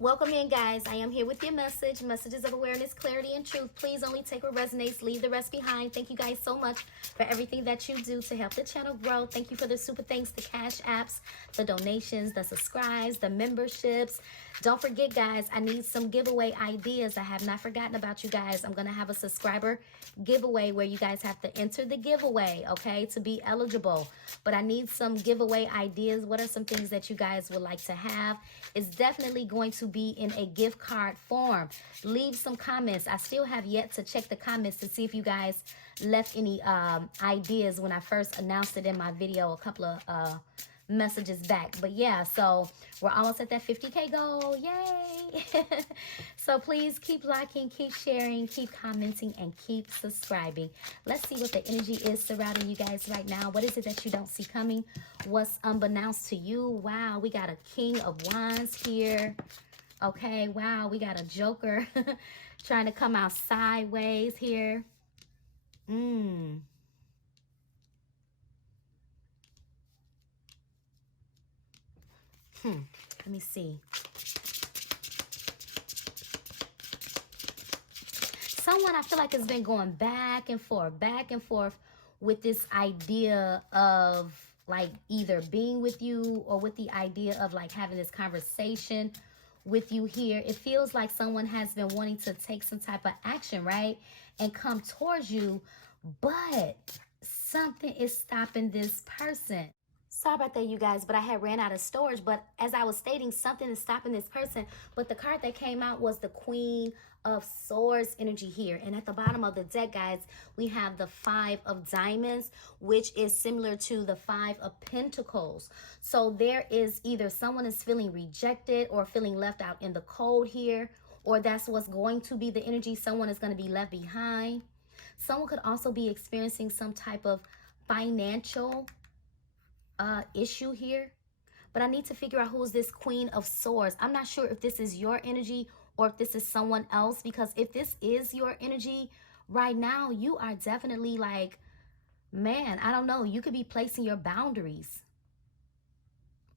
Welcome in, guys. I am here with your messages of awareness, clarity, and truth. Please only take what resonates, leave the rest behind. Thank you guys so much for everything that you do to help the channel grow. Thank you for the super thanks, the cash apps, the donations, the subscribes, the memberships. Don't forget, guys, I need some giveaway ideas. I have not forgotten about you guys. I'm going to have a subscriber giveaway where you guys have to enter the giveaway, okay, to be eligible. But I need some giveaway ideas. What are some things that you guys would like to have? It's definitely going to be in a gift card form. Leave some comments. I still have yet to check the comments to see if you guys left any ideas when I first announced it in my video a couple of messages back. But yeah, so we're almost at that 50K goal. Yay. So please keep liking, keep sharing, keep commenting, and keep subscribing. Let's see what the energy is surrounding you guys right now. What is it that you don't see coming? What's unbeknownst to you? Wow, we got a King of Wands here. Okay, wow, we got a Joker trying to come out sideways here. Let me see. Someone I feel like has been going back and forth with this idea of like either being with you or with the idea of like having this conversation with you here. It feels like someone has been wanting to take some type of action, right? And come towards you, but something is stopping this person. Sorry about that, you guys, but I had ran out of storage. But as I was stating, something is stopping this person. But the card that came out was the Queen of Swords energy here. And at the bottom of the deck, guys, we have the Five of Diamonds, which is similar to the Five of Pentacles. So there is either someone is feeling rejected or feeling left out in the cold here, or that's what's going to be the energy. Someone is going to be left behind. Someone could also be experiencing some type of financial issue here, but I need to figure out who is this Queen of Swords. I'm not sure if this is your energy or if this is someone else, because if this is your energy right now, you are definitely like, man, I don't know, you could be placing your boundaries,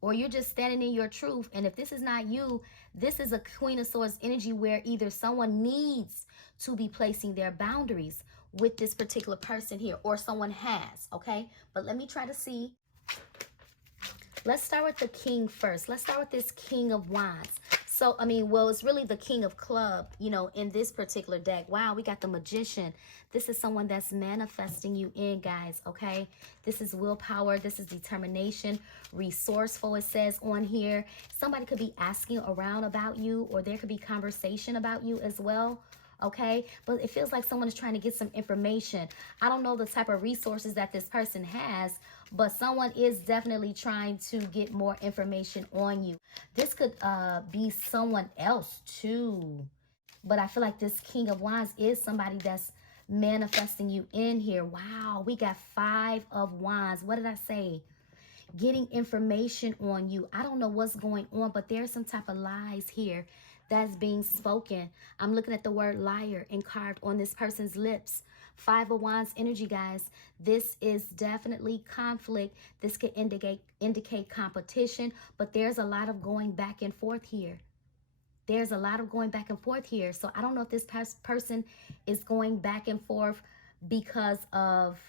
or you're just standing in your truth. And if this is not you, this is a Queen of Swords energy where either someone needs to be placing their boundaries with this particular person here, or someone has, okay? But let me try to see. Let's start with the King first. Let's start with this King of Wands. So, I mean, well, it's really the King of Club, you know, in this particular deck. Wow, we got the Magician. This is someone that's manifesting you in, guys, okay? This is willpower. This is determination, resourceful, it says on here. Somebody could be asking around about you, or there could be conversation about you as well. Okay, but it feels like someone is trying to get some information. I don't know the type of resources that this person has, but someone is definitely trying to get more information on you. This could be someone else too, but I feel like this King of Wands is somebody that's manifesting you in here. Wow, we got Five of Wands. What did I say? Getting information on you. I don't know what's going on, but there's some type of lies here that's being spoken. I'm looking at the word liar carved on this person's lips. Five of Wands energy, guys. This is definitely conflict. This could indicate competition, but there's a lot of going back and forth here. There's a lot of going back and forth here. So I don't know if this person is going back and forth because of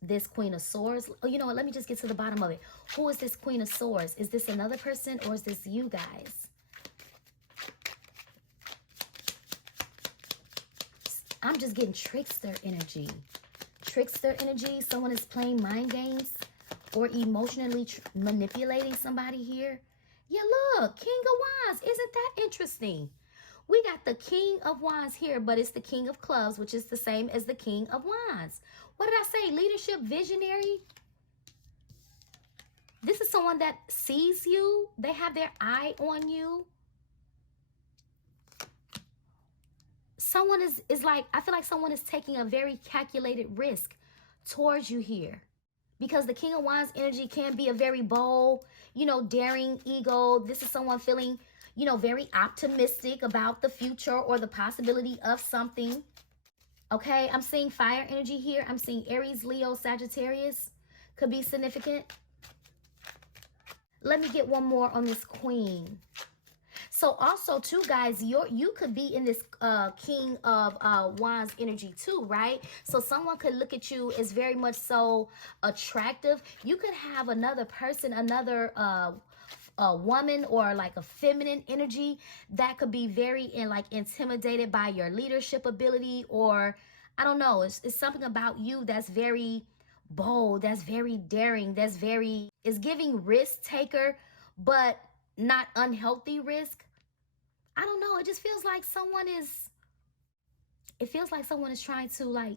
this Queen of Swords. Oh, you know what? Let me just get to the bottom of it. Who is this Queen of Swords? Is this another person, or is this you guys? I'm just getting trickster energy. Trickster energy. Someone is playing mind games or emotionally manipulating somebody here. Yeah, look, King of Wands. Isn't that interesting? We got the King of Wands here, but it's the King of Clubs, which is the same as the King of Wands. What did I say? Leadership, visionary. This is someone that sees you. They have their eye on you. Someone is like, I feel like someone is taking a very calculated risk towards you here. Because the King of Wands energy can be a very bold, you know, daring ego. This is someone feeling, you know, very optimistic about the future or the possibility of something. Okay, I'm seeing fire energy here. I'm seeing Aries, Leo, Sagittarius. Could be significant. Let me get one more on this Queen. So also too, guys, you could be in this King of Wands energy too, right? So someone could look at you as very much so attractive. You could have another person, another a woman or like a feminine energy that could be very intimidated by your leadership ability, or I don't know, it's something about you that's very bold, that's very daring, is giving risk taker, but not unhealthy risk. I don't know. It just feels like someone is trying to like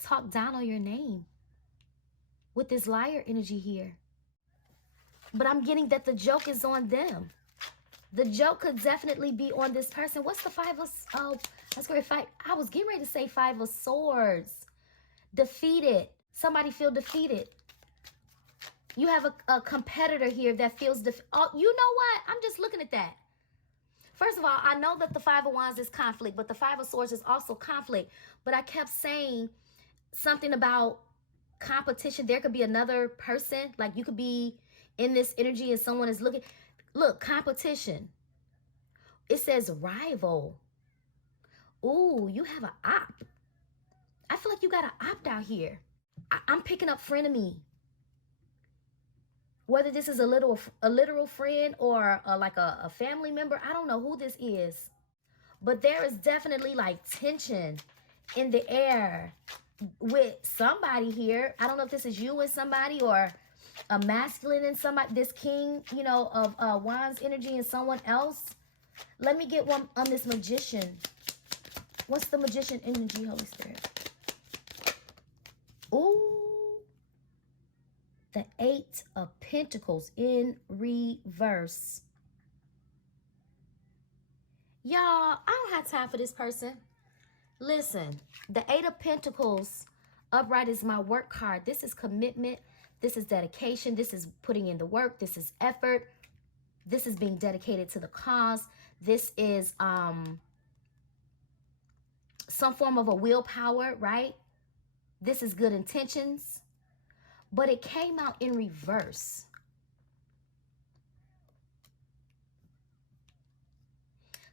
talk down on your name with this liar energy here. But I'm getting that the joke is on them. The joke could definitely be on this person. What's the Five of, oh, that's great. I was getting ready to say Five of Swords. Defeated. Somebody feel defeated. You have a competitor here that feels oh, you know what? I'm just looking at that. First of all, I know that the Five of Wands is conflict, but the Five of Swords is also conflict. But I kept saying something about competition. There could be another person. Like you could be in this energy and someone is looking. Look, competition. It says rival. Ooh, you have an op. I feel like you got an opt out here. I'm picking up frenemy. Whether this is a literal friend or like a family member, I don't know who this is. But there is definitely like tension in the air with somebody here. I don't know if this is you and somebody or a masculine and somebody, this king, you know, of Wands energy and someone else. Let me get one on this magician. What's the magician energy, Holy Spirit? Ooh. The Eight of Pentacles in reverse. Y'all, I don't have time for this person. Listen, the Eight of Pentacles upright is my work card. This is commitment. This is dedication. This is putting in the work. This is effort. This is being dedicated to the cause. This is some form of a willpower, right? This is good intentions. But it came out in reverse.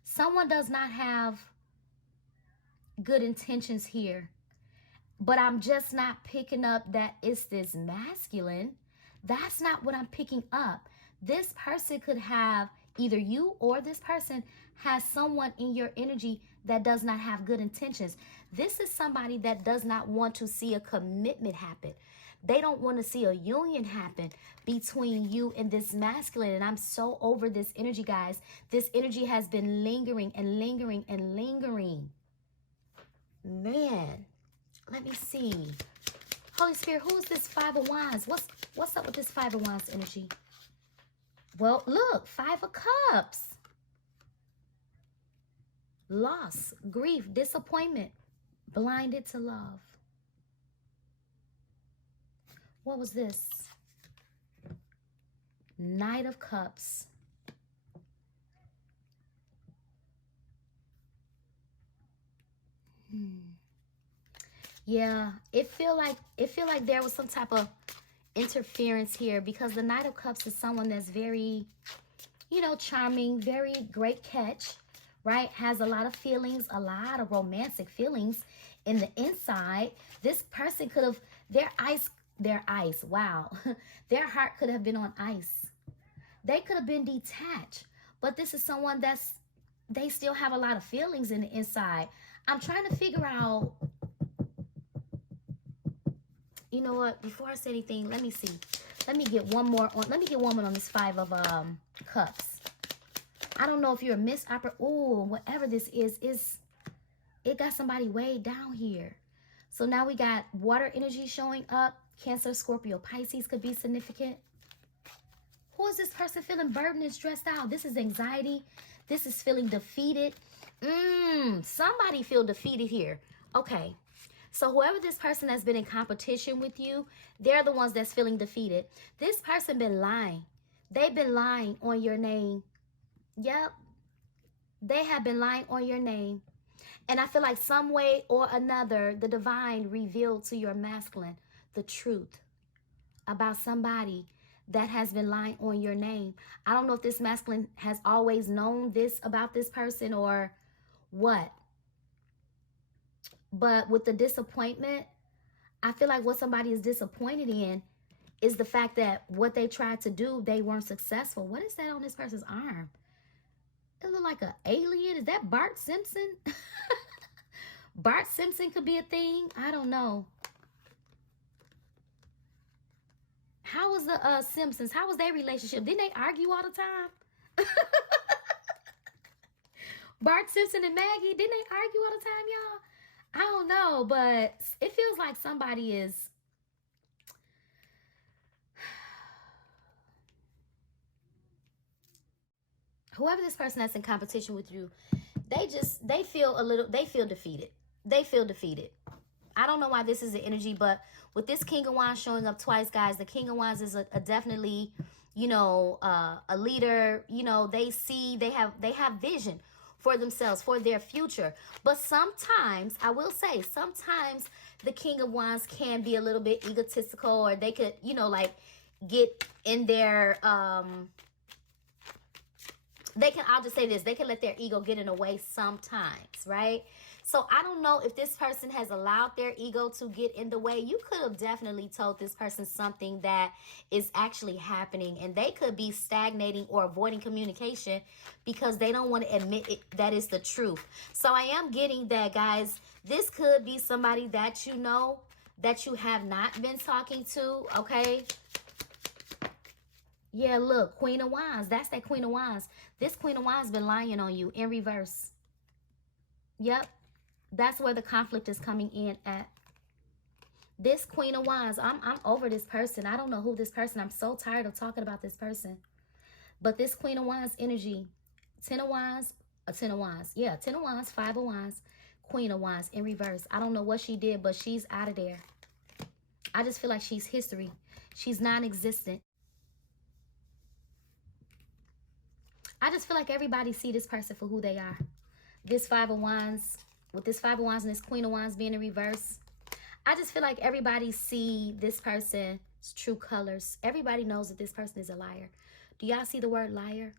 Someone does not have good intentions here. But I'm just not picking up that it's this masculine. That's not what I'm picking up. This person could have, either you or this person has someone in your energy that does not have good intentions. This is somebody that does not want to see a commitment happen. They don't want to see a union happen between you and this masculine. And I'm so over this energy, guys. This energy has been lingering and lingering and lingering. Man, let me see. Holy Spirit, who is this Five of Wands? What's up with this Five of Wands energy? Well, look, Five of Cups. Loss, grief, disappointment, blinded to love. What was this? Knight of Cups. Yeah, it feel like there was some type of interference here, because the Knight of Cups is someone that's very, you know, charming, very great catch, right? Has a lot of feelings, a lot of romantic feelings in the inside. This person could have, their ice, wow. Their heart could have been on ice. They could have been detached. But this is someone they still have a lot of feelings in the inside. I'm trying to figure out, you know what, before I say anything, let me see. Let me get one more on this Five of Cups. I don't know if you're a whatever this is it got somebody way down here. So now we got water energy showing up. Cancer, Scorpio, Pisces could be significant. Who is this person feeling burdened and stressed out? This is anxiety. This is feeling defeated. Somebody feel defeated here. Okay. So whoever this person has been in competition with you, they're the ones that's feeling defeated. This person been lying. They've been lying on your name. Yep. They have been lying on your name. And I feel like some way or another, the divine revealed to your masculine the truth about somebody that has been lying on your name. I don't know if this masculine has always known this about this person or what. But with the disappointment, I feel like what somebody is disappointed in is the fact that what they tried to do, they weren't successful. What is that on this person's arm? It look like an alien. Is that Bart Simpson? Bart Simpson could be a thing. I don't know. How was the Simpsons? How was their relationship? Didn't they argue all the time? Bart Simpson and Maggie, didn't they argue all the time, y'all? I don't know, but it feels like somebody is... Whoever this person that's in competition with you, they feel defeated. They feel defeated. I don't know why this is the energy, but with this King of Wands showing up twice, guys, the King of Wands is a definitely, you know, a leader. You know, they have vision for themselves, for their future. But sometimes, I will say, sometimes the King of Wands can be a little bit egotistical, or they could, you know, like get in their, I'll just say this, they can let their ego get in the way sometimes, right? So I don't know if this person has allowed their ego to get in the way. You could have definitely told this person something that is actually happening, and they could be stagnating or avoiding communication because they don't want to admit it, that is the truth. So I am getting that, guys. This could be somebody that you know that you have not been talking to, okay? Yeah, look, Queen of Wands. That's that Queen of Wands. This Queen of Wands been lying on you in reverse. Yep. That's where the conflict is coming in at. This Queen of Wands, I'm over this person. I don't know who this person. I'm so tired of talking about this person. But this Queen of Wands energy, 10 of Wands, a 10 of Wands. Yeah, 10 of Wands, 5 of Wands, Queen of Wands in reverse. I don't know what she did, but she's out of there. I just feel like she's history. She's non-existent. I just feel like everybody see this person for who they are. This 5 of Wands, with this 5 of Wands and this Queen of Wands being in reverse, I just feel like everybody see this person's true colors. Everybody knows that this person is a liar. Do y'all see the word liar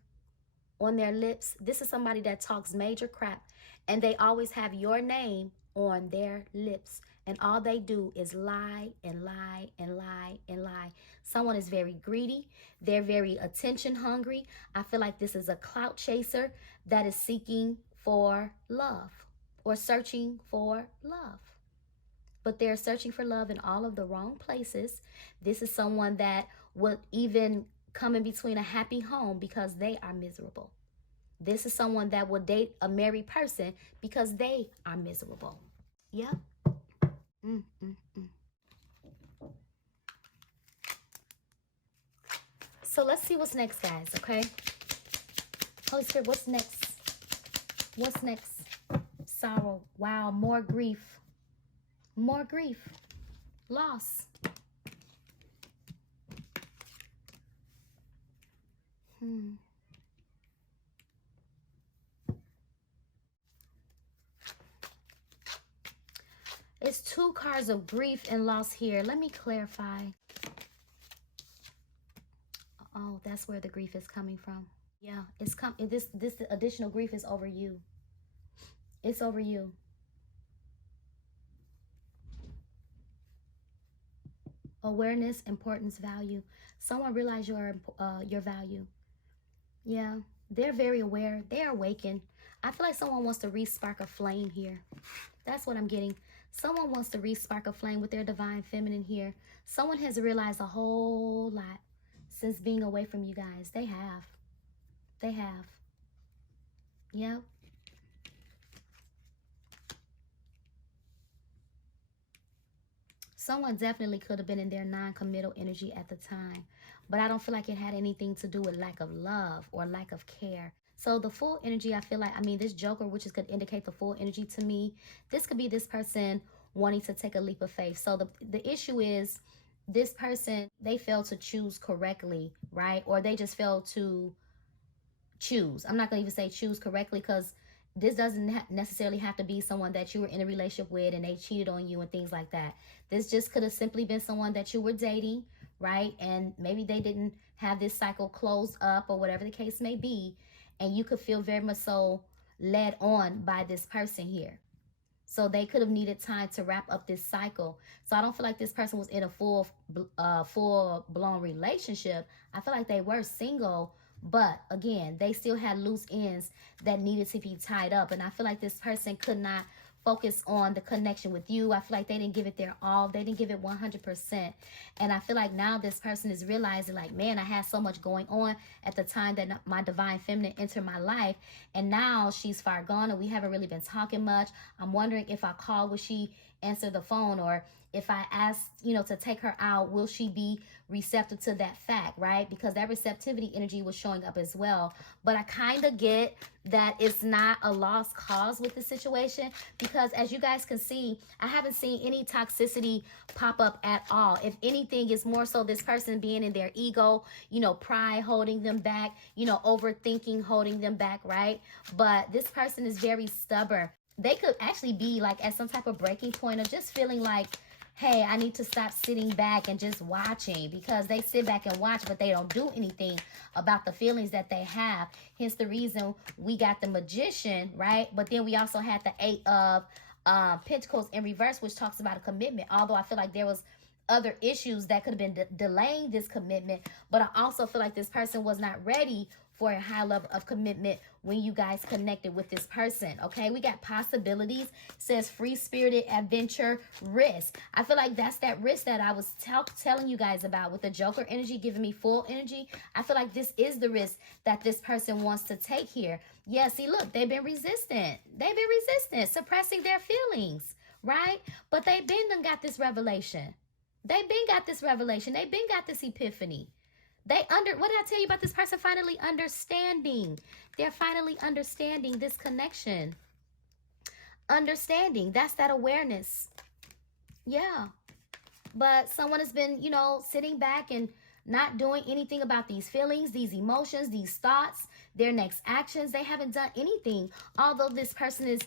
on their lips? This is somebody that talks major crap, and they always have your name on their lips. And all they do is lie and lie and lie and lie. Someone is very greedy. They're very attention hungry. I feel like this is a clout chaser that is seeking for love or searching for love. But they're searching for love in all of the wrong places. This is someone that would even come in between a happy home because they are miserable. This is someone that will date a married person because they are miserable. Yep. So let's see what's next, guys, okay? Holy Spirit, what's next? What's next? Sorrow. Wow, more grief. More grief. Loss. It's 2 cards of grief and loss here. Let me clarify. Oh, that's where the grief is coming from. Yeah, it's this additional grief is over you. It's over you. Awareness, importance, value. Someone realize your value. Yeah, they're very aware. They're awakened. I feel like someone wants to re-spark a flame here. That's what I'm getting. Someone wants to re-spark a flame with their divine feminine here. Someone has realized a whole lot since being away from you guys. They have. They have. Yep. Someone definitely could have been in their non-committal energy at the time, but I don't feel like it had anything to do with lack of love or lack of care. So the full energy, I feel like, I mean, this Joker, which is could indicate the full energy to me, this could be this person wanting to take a leap of faith. So the issue is this person, they failed to choose correctly, right? Or they just failed to choose. I'm not going to even say choose correctly, because this doesn't necessarily have to be someone that you were in a relationship with and they cheated on you and things like that. This just could have simply been someone that you were dating, right? And maybe they didn't have this cycle closed up or whatever the case may be. And you could feel very much so led on by this person here. So they could have needed time to wrap up this cycle. So I don't feel like this person was in a full-blown relationship. I feel like they were single, but again, they still had loose ends that needed to be tied up. And I feel like this person could not focus on the connection with you. I feel like they didn't give it their all. They didn't give it 100%. And I feel like now this person is realizing, like, man, I had so much going on at the time that my divine feminine entered my life. And now she's far gone and we haven't really been talking much. I'm wondering if I call, will she answer the phone? Or if I ask, you know, to take her out, will she be receptive to that fact, right? Because that receptivity energy was showing up as well. But I kind of get that it's not a lost cause with the situation, because as you guys can see, I haven't seen any toxicity pop up at all. If anything, it's more so this person being in their ego, you know, pride holding them back, you know, overthinking holding them back, right? But this person is very stubborn. They could actually be like at some type of breaking point, or just feeling like, hey, I need to stop sitting back and just watching, because they sit back and watch, but they don't do anything about the feelings that they have. Hence the reason we got the Magician, right? But then we also had the 8 of Pentacles in reverse, which talks about a commitment. Although I feel like there was other issues that could have been delaying this commitment, but I also feel like this person was not ready for a high level of commitment when you guys connected with this person. Okay, we got possibilities, says free-spirited adventure, risk. I feel like that's that risk that I was telling you guys about with the Joker energy giving me full energy. I feel like this is the risk that this person wants to take here. Yeah, see, look, they've been resistant. They've been resistant, suppressing their feelings, right? But they've been done got this revelation. They've been got this revelation. They've been got this epiphany. What did I tell you about this person finally understanding? They're finally understanding this connection. Understanding, that's that awareness. Yeah. But someone has been, you know, sitting back and not doing anything about these feelings, these emotions, these thoughts, their next actions. They haven't done anything. Although this person is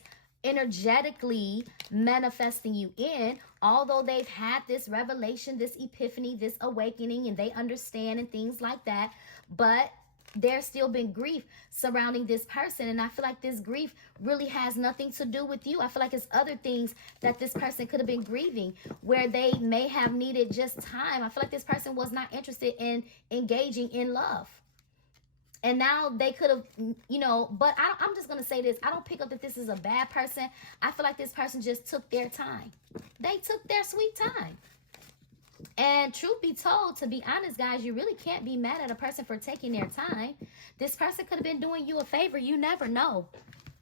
energetically manifesting you in, although they've had this revelation, this epiphany, this awakening, and they understand and things like that, but there's still been grief surrounding this person. And I feel like this grief really has nothing to do with you. I feel like it's other things that this person could have been grieving, where they may have needed just time. I feel like this person was not interested in engaging in love. And now they could have, you know, but I'm just going to say this. I don't pick up that this is a bad person. I feel like this person just took their time. They took their sweet time. And truth be told, to be honest, guys, you really can't be mad at a person for taking their time. This person could have been doing you a favor. You never know.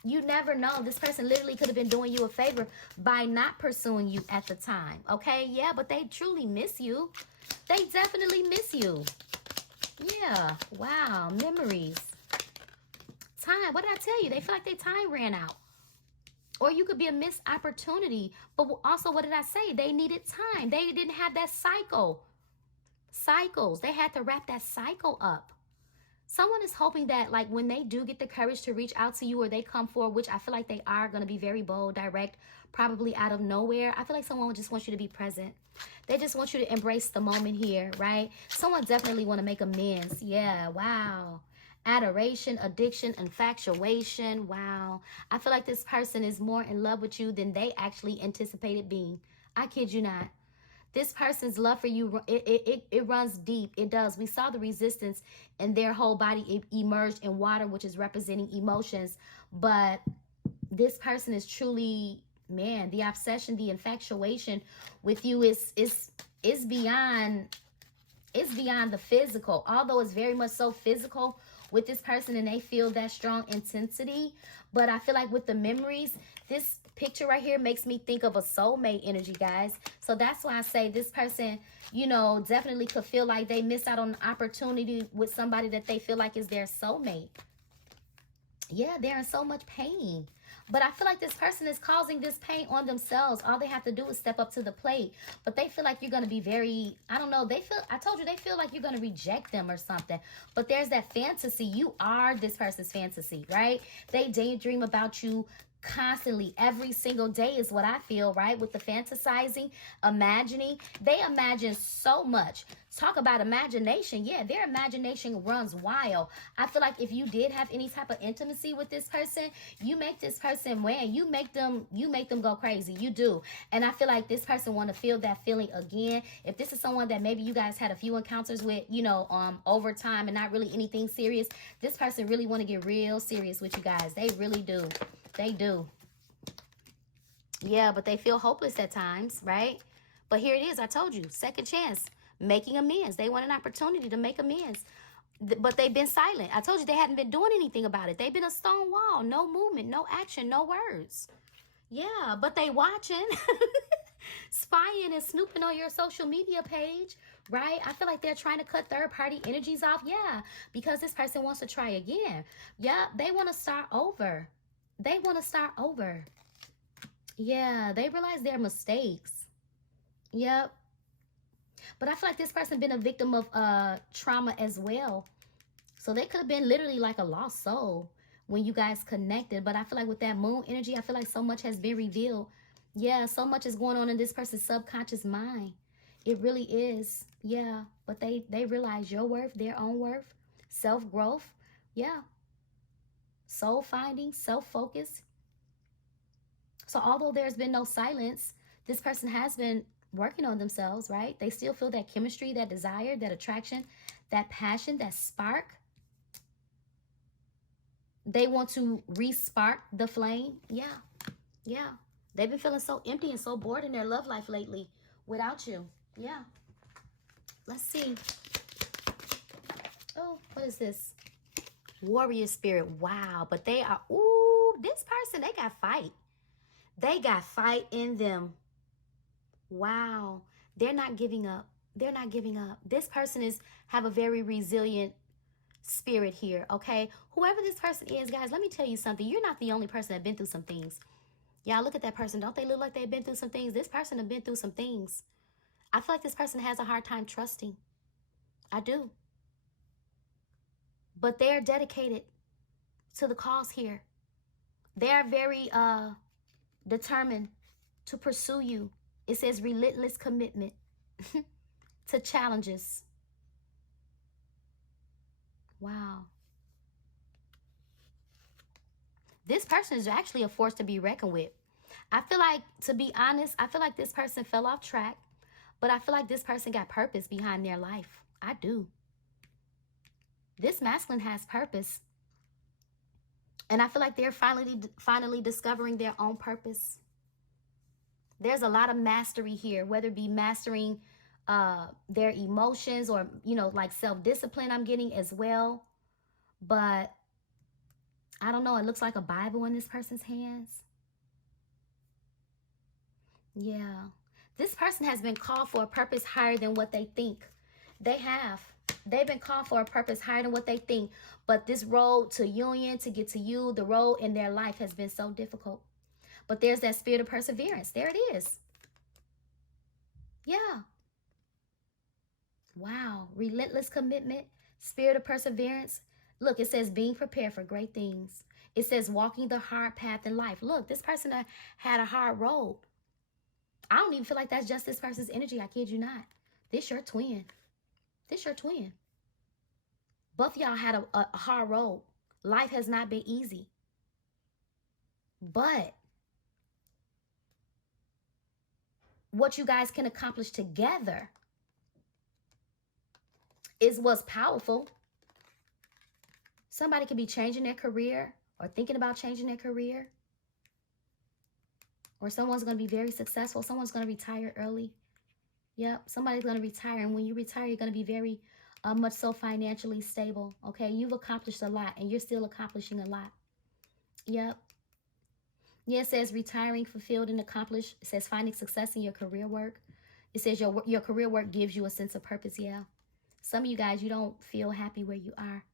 You never know. This person literally could have been doing you a favor by not pursuing you at the time. Okay? Yeah, but they truly miss you. They definitely miss you. Yeah, wow, memories. Time, what did I tell you? They feel like their time ran out. Or you could be a missed opportunity. But also, what did I say? They needed time. They didn't have that cycle. Cycles. They had to wrap that cycle up. Someone is hoping that, like, when they do get the courage to reach out to you, or they come forward, which I feel like they are going to be very bold, direct, probably out of nowhere. I feel like someone just wants you to be present. They just want you to embrace the moment here, right? Someone definitely want to make amends. Yeah, wow. Adoration, addiction, infatuation. Wow. I feel like this person is more in love with you than they actually anticipated being. I kid you not. This person's love for you, it runs deep. It does. We saw the resistance in their whole body emerged in water, which is representing emotions. But this person is truly, man, the obsession, the infatuation with you is beyond the physical. Although it's very much so physical with this person, and they feel that strong intensity. But I feel like with the memories, this picture right here makes me think of a soulmate energy, guys. So that's why I say this person, you know, definitely could feel like they missed out on an opportunity with somebody that they feel like is their soulmate. Yeah, they're in so much pain. But I feel like this person is causing this pain on themselves. All they have to do is step up to the plate. But they feel like you're going to be very, I don't know. I told you, they feel like you're going to reject them or something. But there's that fantasy. You are this person's fantasy, right? They daydream about you constantly, every single day is what I feel, right? With the fantasizing, imagining. They imagine so much. Talk about imagination. Yeah, their imagination runs wild. I feel like if you did have any type of intimacy with this person, you make this person, man, you make them go crazy. You do. And I feel like this person want to feel that feeling again. If this is someone that maybe you guys had a few encounters with, you know, over time and not really anything serious, this person really want to get real serious with you guys. They really do. They do. Yeah, but they feel hopeless at times, right? But here it is. I told you, second chance, making amends. They want an opportunity to make amends. But they've been silent. I told you they hadn't been doing anything about it. They've been a stone wall. No movement, no action, no words. Yeah, but they watching, spying and snooping on your social media page, right? I feel like they're trying to cut third-party energies off. Yeah, because this person wants to try again. Yeah, they want to start over. They want to start over. Yeah, they realize their mistakes. Yep. But I feel like this person been a victim of trauma as well. So they could have been literally like a lost soul when you guys connected. But I feel like with that moon energy, I feel like so much has been revealed. Yeah, so much is going on in this person's subconscious mind. It really is. Yeah, but they realize your worth, their own worth, self-growth. Yeah. Soul finding, self-focus. So although there's been no silence, this person has been working on themselves, right? They still feel that chemistry, that desire, that attraction, that passion, that spark. They want to re-spark the flame. Yeah. Yeah. They've been feeling so empty and so bored in their love life lately without you. Yeah. Let's see. Oh, what is this? Warrior spirit. Wow. But they are, ooh, this person, they got fight. They got fight in them. Wow. They're not giving up. They're not giving up. This person have a very resilient spirit here, okay? Whoever this person is, guys, let me tell you something. You're not the only person that's been through some things. Y'all look at that person. Don't they look like they've been through some things? This person have been through some things. I feel like this person has a hard time trusting. I do. But they're dedicated to the cause here. They're very determined to pursue you. It says relentless commitment to challenges. Wow. This person is actually a force to be reckoned with. I feel like, to be honest, I feel like this person fell off track, but I feel like this person got purpose behind their life. I do. This masculine has purpose. And I feel like they're finally discovering their own purpose. There's a lot of mastery here, whether it be mastering their emotions or, you know, like self-discipline I'm getting as well. But I don't know. It looks like a Bible in this person's hands. Yeah. This person has been called for a purpose higher than what they think. They have. They've been called for a purpose higher than what they think. But this road to union, to get to you, the road in their life has been so difficult. But there's that spirit of perseverance. There it is. Yeah. Wow. Relentless commitment, spirit of perseverance. Look, it says being prepared for great things. It says walking the hard path in life. Look, this person had a hard road. I don't even feel like that's just this person's energy. I kid you not. This your twin. This your twin. Both of y'all had a hard road. Life has not been easy. But what you guys can accomplish together is what's powerful. Somebody could be changing their career or thinking about changing their career. Or someone's going to be very successful. Someone's going to retire early. Yep, somebody's going to retire. And when you retire, you're going to be very much so financially stable. Okay, you've accomplished a lot and you're still accomplishing a lot. Yep. Yeah, it says retiring, fulfilled, and accomplished. It says finding success in your career work. It says your career work gives you a sense of purpose. Yeah. Some of you guys, you don't feel happy where you are.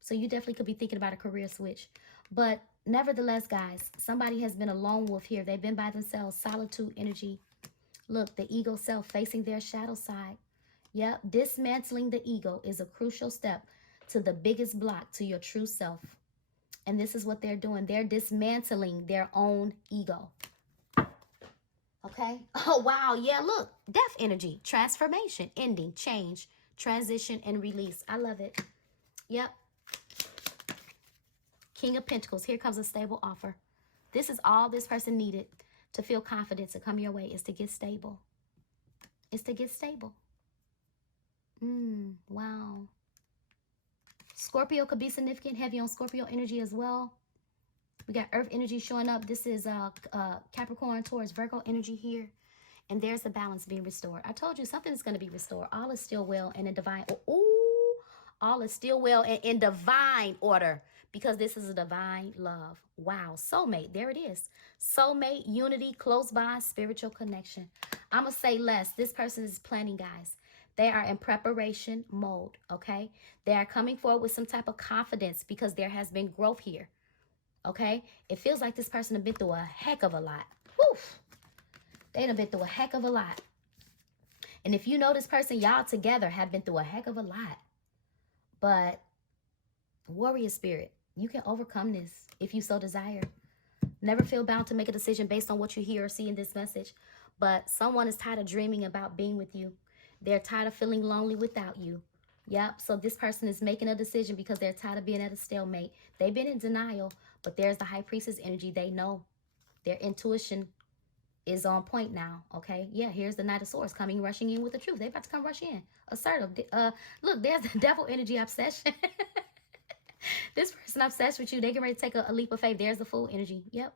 So you definitely could be thinking about a career switch. But nevertheless, guys, somebody has been a lone wolf here. They've been by themselves. Solitude energy. Look, the ego self facing their shadow side. Yep. Dismantling the ego is a crucial step to the biggest block to your true self. And this is what they're doing. They're dismantling their own ego. Okay? Oh, wow. Yeah, look. Death energy. Transformation. Ending. Change. Transition and release. I love it. Yep. King of Pentacles. Here comes a stable offer. This is all this person needed to feel confident to come your way, is to get stable. It's to get stable. Wow. Scorpio could be significant, heavy on Scorpio energy as well. We got Earth energy showing up. This is Capricorn, Taurus, Virgo energy here. And there's the balance being restored. I told you something is going to be restored. All is still well and in divine. All is still well and in divine order, because this is a divine love. Wow. Soulmate. There it is. Soulmate, unity, close by, spiritual connection. I'm going to say less. This person is planning, guys. They are in preparation mode, okay? They are coming forward with some type of confidence because there has been growth here, okay? It feels like this person has been through a heck of a lot. Woof. They done been through a heck of a lot. And if you know this person, y'all together have been through a heck of a lot. But warrior spirit, you can overcome this if you so desire. Never feel bound to make a decision based on what you hear or see in this message. But someone is tired of dreaming about being with you. They're tired of feeling lonely without you. Yep. So this person is making a decision because they're tired of being at a stalemate. They've been in denial, but there's the High Priestess energy. They know. Their intuition is on point now. Okay. Yeah. Here's the Knight of Swords coming, rushing in with the truth. They about to come rush in. Assertive. Look, there's the devil energy obsession. This person obsessed with you. They get ready to take a leap of faith. There's the Fool energy. Yep.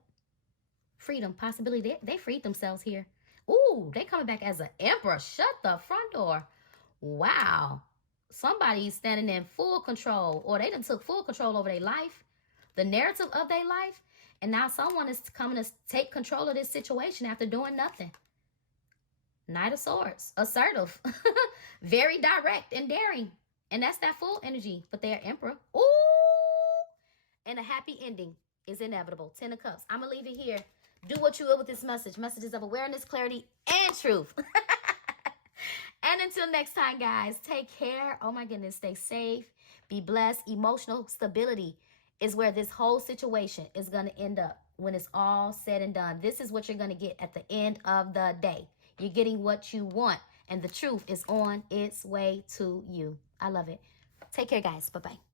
Freedom. Possibility. They freed themselves here. Ooh, they coming back as an emperor. Shut the front door. Wow. Somebody's standing in full control, or they done took full control over their life, the narrative of their life. And now someone is coming to take control of this situation after doing nothing. Knight of Swords. Assertive. Very direct and daring. And that's that Fool energy. But they're emperor. Ooh. And a happy ending is inevitable. 10 of Cups. I'm going to leave it here. Do what you will with this message. Messages of awareness, clarity, and truth. And until next time, guys, take care. Oh, my goodness. Stay safe. Be blessed. Emotional stability is where this whole situation is going to end up when it's all said and done. This is what you're going to get at the end of the day. You're getting what you want, and the truth is on its way to you. I love it. Take care, guys. Bye-bye.